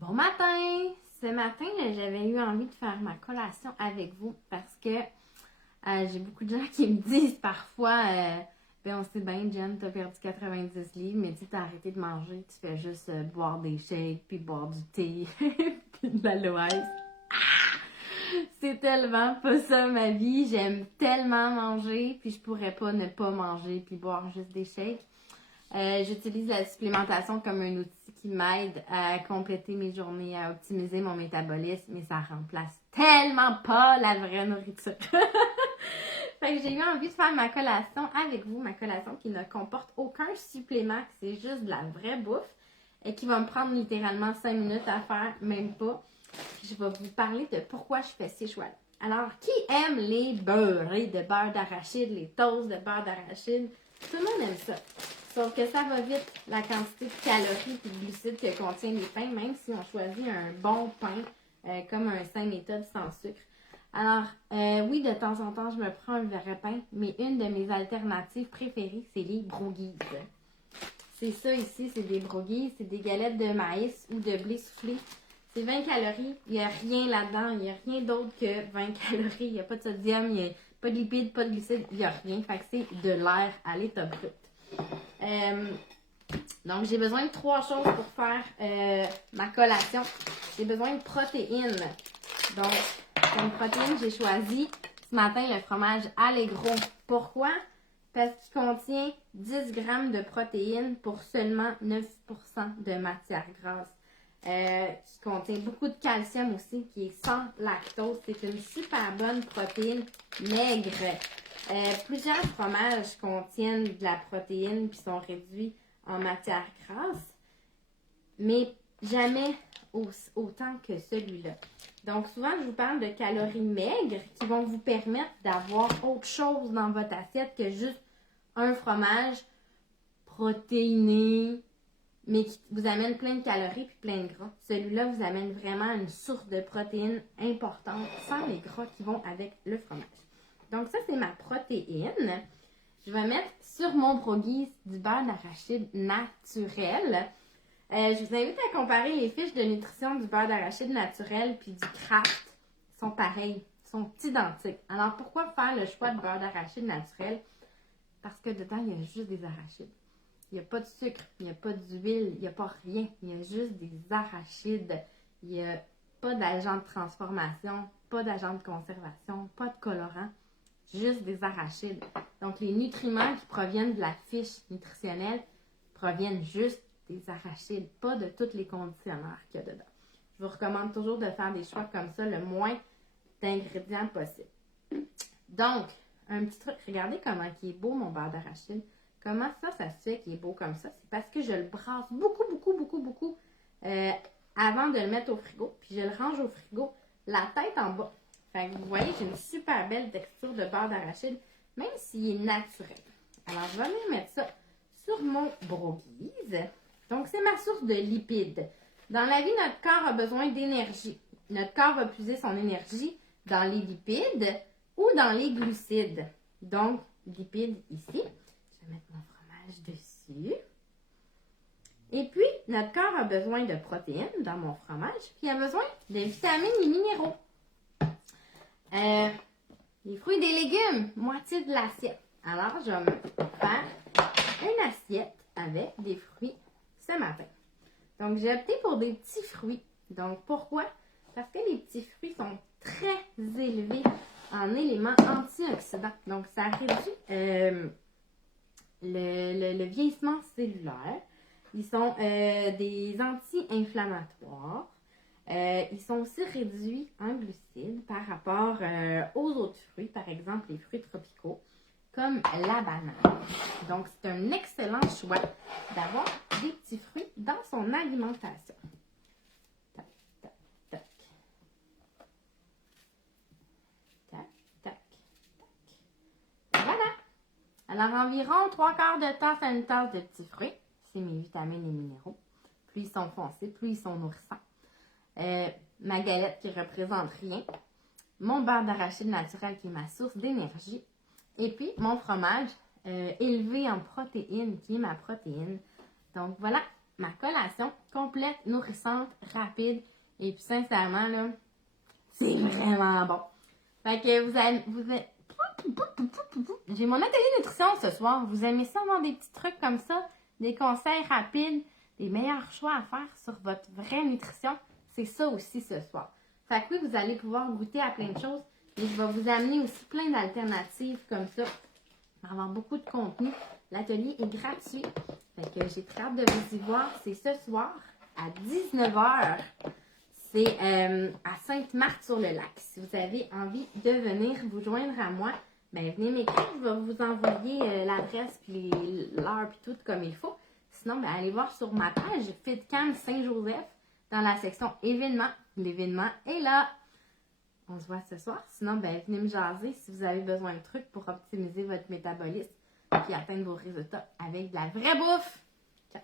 Bon matin! Ce matin, j'avais eu envie de faire ma collation avec vous parce que j'ai beaucoup de gens qui me disent parfois ben on sait bien, Jen, t'as perdu 90 livres, mais tu t'as arrêté de manger, tu fais juste boire des shakes, puis boire du thé, puis de l'aloès. C'est tellement pas ça ma vie. J'aime tellement manger, puis je pourrais pas ne pas manger puis boire juste des shakes. J'utilise la supplémentation comme un outil qui m'aide à compléter mes journées, à optimiser mon métabolisme, mais ça remplace tellement pas la vraie nourriture. Fait que j'ai eu envie de faire ma collation avec vous, ma collation qui ne comporte aucun supplément, c'est juste de la vraie bouffe et qui va me prendre littéralement 5 minutes à faire, même pas. Je vais vous parler de pourquoi je fais ces choix-là. Alors, qui aime les beurrés de beurre d'arachide, les toasts de beurre d'arachide? Tout le monde aime ça. Sauf que ça va vite, la quantité de calories et de glucides que contient les pains, même si on choisit un bon pain, comme un saint méthode sans sucre. Alors, oui, de temps en temps, je me prends un vrai pain, mais une de mes alternatives préférées, c'est les broghies. C'est ça ici, c'est des broghies, c'est des galettes de maïs ou de blé soufflé. C'est 20 calories, il n'y a rien là-dedans, il n'y a rien d'autre que 20 calories, il n'y a pas de sodium, il n'y a pas de lipides, pas de glucides, il n'y a rien. Fait que c'est de l'air à l'état brut. Donc, j'ai besoin de 3 choses pour faire ma collation. J'ai besoin de protéines. Donc, comme protéine, j'ai choisi ce matin le fromage Allegro. Pourquoi? Parce qu'il contient 10 grammes de protéines pour seulement 9% de matière grasse. Qui contient beaucoup de calcium aussi, qui est sans lactose. C'est une super bonne protéine maigre. Plusieurs fromages contiennent de la protéine puis sont réduits en matière grasse, mais jamais autant que celui-là. Donc, souvent, je vous parle de calories maigres qui vont vous permettre d'avoir autre chose dans votre assiette que juste un fromage protéiné, mais qui vous amène plein de calories puis plein de gras. Celui-là vous amène vraiment une source de protéines importante sans les gras qui vont avec le fromage. Donc ça, c'est ma protéine. Je vais mettre sur mon broghies du beurre d'arachide naturel. Je vous invite à comparer les fiches de nutrition du beurre d'arachide naturel puis du Kraft. Ils sont pareils, ils sont identiques. Alors pourquoi faire le choix de beurre d'arachide naturel? Parce que dedans, il y a juste des arachides. Il n'y a pas de sucre, il n'y a pas d'huile, il n'y a pas rien. Il y a juste des arachides. Il n'y a pas d'agent de transformation, pas d'agent de conservation, pas de colorant. Juste des arachides. Donc, les nutriments qui proviennent de la fiche nutritionnelle proviennent juste des arachides, pas de tous les conditionneurs qu'il y a dedans. Je vous recommande toujours de faire des choix comme ça, le moins d'ingrédients possible. Donc, un petit truc, regardez comment il est beau mon beurre d'arachide. Comment ça se fait qu'il est beau comme ça? C'est parce que je le brasse beaucoup avant de le mettre au frigo. Puis je le range au frigo, la tête en bas. Fait que vous voyez, j'ai une super belle texture de beurre d'arachide, même s'il est naturel. Alors, je vais venir mettre ça sur mon broghies. Donc, c'est ma source de lipides. Dans la vie, notre corps a besoin d'énergie. Notre corps va puiser son énergie dans les lipides ou dans les glucides. Donc, lipides ici. Je vais mettre mon fromage dessus. Et puis, notre corps a besoin de protéines dans mon fromage, puis il a besoin de vitamines et minéraux. Les fruits et des légumes, moitié de l'assiette. Alors, je vais me faire une assiette avec des fruits ce matin. Donc, j'ai opté pour des petits fruits. Donc, pourquoi? Parce que les petits fruits sont très élevés en éléments antioxydants. Donc, ça réduit le vieillissement cellulaire. Ils sont des anti-inflammatoires. Ils sont aussi réduits en glucides par rapport aux autres fruits, par exemple les fruits tropicaux, comme la banane. Donc, c'est un excellent choix d'avoir des petits fruits dans son alimentation. Tac, tac, tac. Tac, tac, tac. Voilà! Alors, environ 3/4 de tasse à une tasse de petits fruits. C'est mes vitamines et minéraux. Plus ils sont foncés, plus ils sont nourrissants. Ma galette qui représente rien. Mon beurre d'arachide naturel qui est ma source d'énergie. Et puis, mon fromage élevé en protéines qui est ma protéine. Donc, voilà ma collation complète, nourrissante, rapide. Et puis sincèrement, là, c'est vraiment bon. Fait que j'ai mon atelier nutrition ce soir. Vous aimez ça avoir des petits trucs comme ça, des conseils rapides, des meilleurs choix à faire sur votre vraie nutrition? C'est ça aussi ce soir. Fait que oui, vous allez pouvoir goûter à plein de choses. Et je vais vous amener aussi plein d'alternatives comme ça. On va avoir beaucoup de contenu. L'atelier est gratuit. Fait que j'ai très hâte de vous y voir. C'est ce soir à 19h. C'est à Sainte-Marthe-sur-le-Lac. Si vous avez envie de venir vous joindre à moi, ben venez m'écrire. Je vais vous envoyer l'adresse, puis l'heure, puis tout comme il faut. Sinon, ben allez voir sur ma page FitCam Saint-Joseph dans la section événements. L'événement est là. On se voit ce soir. Sinon, ben venez me jaser si vous avez besoin de trucs pour optimiser votre métabolisme et atteindre vos résultats avec de la vraie bouffe. Ciao!